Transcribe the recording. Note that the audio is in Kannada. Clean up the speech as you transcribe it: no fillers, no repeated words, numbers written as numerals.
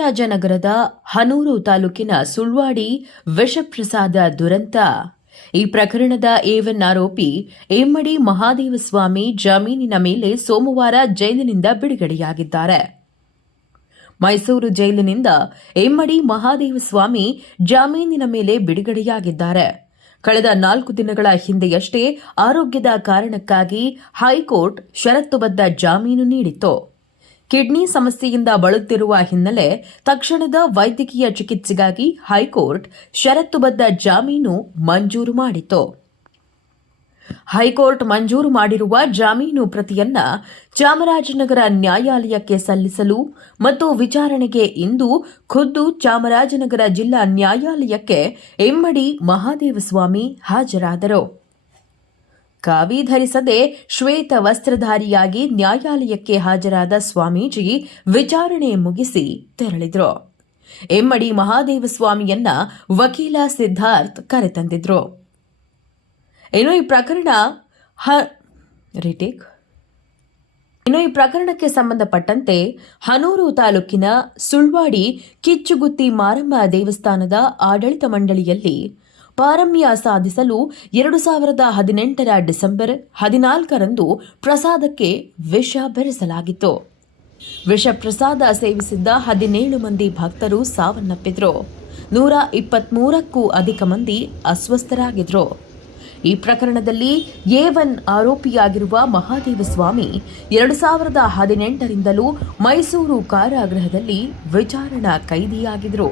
ಚಾಮರಾಜನಗರದ ಹನೂರು ತಾಲೂಕಿನ ಸುಳ್ವಾಡಿ ವಿಷಪ್ರಸಾದ ದುರಂತ. ಈ ಪ್ರಕರಣದ A1 ಆರೋಪಿ ಎಮ್ಮಡಿ ಮಹಾದೇವಸ್ವಾಮಿ ಜಾಮೀನಿನ ಮೇಲೆ ಸೋಮವಾರ ಜೈಲಿನಿಂದ ಬಿಡುಗಡೆಯಾಗಿದ್ದಾರೆ. ಮೈಸೂರು ಜೈಲಿನಿಂದ ಎಮ್ಮಡಿ ಮಹಾದೇವಸ್ವಾಮಿ ಜಾಮೀನಿನ ಮೇಲೆ ಬಿಡುಗಡೆಯಾಗಿದ್ದಾರೆ. ಕಳೆದ 4 ದಿನಗಳ ಹಿಂದೆಯಷ್ಟೇ ಆರೋಗ್ಯದ ಕಾರಣಕ್ಕಾಗಿ ಹೈಕೋರ್ಟ್ ಷರತ್ತುಬದ್ಧ ಜಾಮೀನು ನೀಡಿತ್ತು. ಕಿಡ್ನಿ ಸಮಸ್ಯೆಯಿಂದ ಬಳಲುತ್ತಿರುವ ಹಿನ್ನೆಲೆ ತಕ್ಷಣದ ವೈದ್ಯಕೀಯ ಚಿಕಿತ್ಸೆಗಾಗಿ ಹೈಕೋರ್ಟ್ ಷರತ್ತುಬದ್ಧ ಜಾಮೀನು ಮಂಜೂರು ಮಾಡಿತ್ತು. ಹೈಕೋರ್ಟ್ ಮಂಜೂರು ಮಾಡಿರುವ ಜಾಮೀನು ಪ್ರತಿಯನ್ನ ಚಾಮರಾಜನಗರ ನ್ಯಾಯಾಲಯಕ್ಕೆ ಸಲ್ಲಿಸಲು ಮತ್ತು ವಿಚಾರಣೆಗೆ ಇಂದು ಖುದ್ದು ಚಾಮರಾಜನಗರ ಜಿಲ್ಲಾ ನ್ಯಾಯಾಲಯಕ್ಕೆ ಎಮ್ಮಡಿ ಮಹಾದೇವಸ್ವಾಮಿ ಹಾಜರಾದರು. ಕಾವಿ ಧರಿಸದೆ ಶ್ವೇತ ವಸ್ತ್ರಧಾರಿಯಾಗಿ ನ್ಯಾಯಾಲಯಕ್ಕೆ ಹಾಜರಾದ ಸ್ವಾಮೀಜಿ ವಿಚಾರಣೆ ಮುಗಿಸಿ ತೆರಳಿದ್ರು. ಎಮ್ಮಡಿ ಮಹಾದೇವಸ್ವಾಮಿಯನ್ನ ವಕೀಲ ಸಿದ್ಧಾರ್ಥ್ ಕರೆತಂದಿದ್ರು. ಇನ್ನು ಈ ಪ್ರಕರಣಕ್ಕೆ ಸಂಬಂಧಪಟ್ಟಂತೆ ಹನೂರು ತಾಲೂಕಿನ ಸುಳ್ವಾಡಿ ಕಿಚ್ಚುಗುತ್ತಿ ಮಾರಮ್ಮ ದೇವಸ್ಥಾನದ ಆಡಳಿತ ಮಂಡಳಿಯಲ್ಲಿ ಪಾರಮ್ಯ ಸಾಧಿಸಲು 2018 ಡಿಸೆಂಬರ್ 14ರಂದು ಪ್ರಸಾದಕ್ಕೆ ವಿಷ ಬೆರೆಸಲಾಗಿತ್ತು. ವಿಷ ಪ್ರಸಾದ ಸೇವಿಸಿದ್ದ 17 ಮಂದಿ ಭಕ್ತರು ಸಾವನ್ನಪ್ಪಿದ್ರು. 123ಕ್ಕೂ ಅಧಿಕ ಮಂದಿ ಅಸ್ವಸ್ಥರಾಗಿದ್ರು. ಈ ಪ್ರಕರಣದಲ್ಲಿ A1 ಆರೋಪಿಯಾಗಿರುವ ಮಹಾದೇವಸ್ವಾಮಿ 2018ರಿಂದಲೂ ಮೈಸೂರು ಕಾರಾಗೃಹದಲ್ಲಿ ವಿಚಾರಣಾ ಕೈದಿಯಾಗಿದ್ರು.